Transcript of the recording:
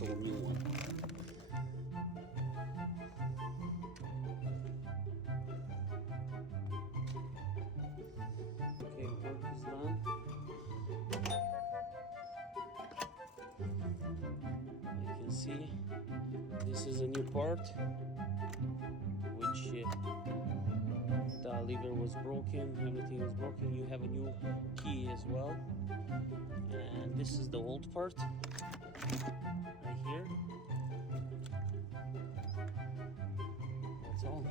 install new one. Okay, work is done. You can see this is a new part, which the lever was broken, everything was broken. You have a new key as well, and this is the old part right here. That's all.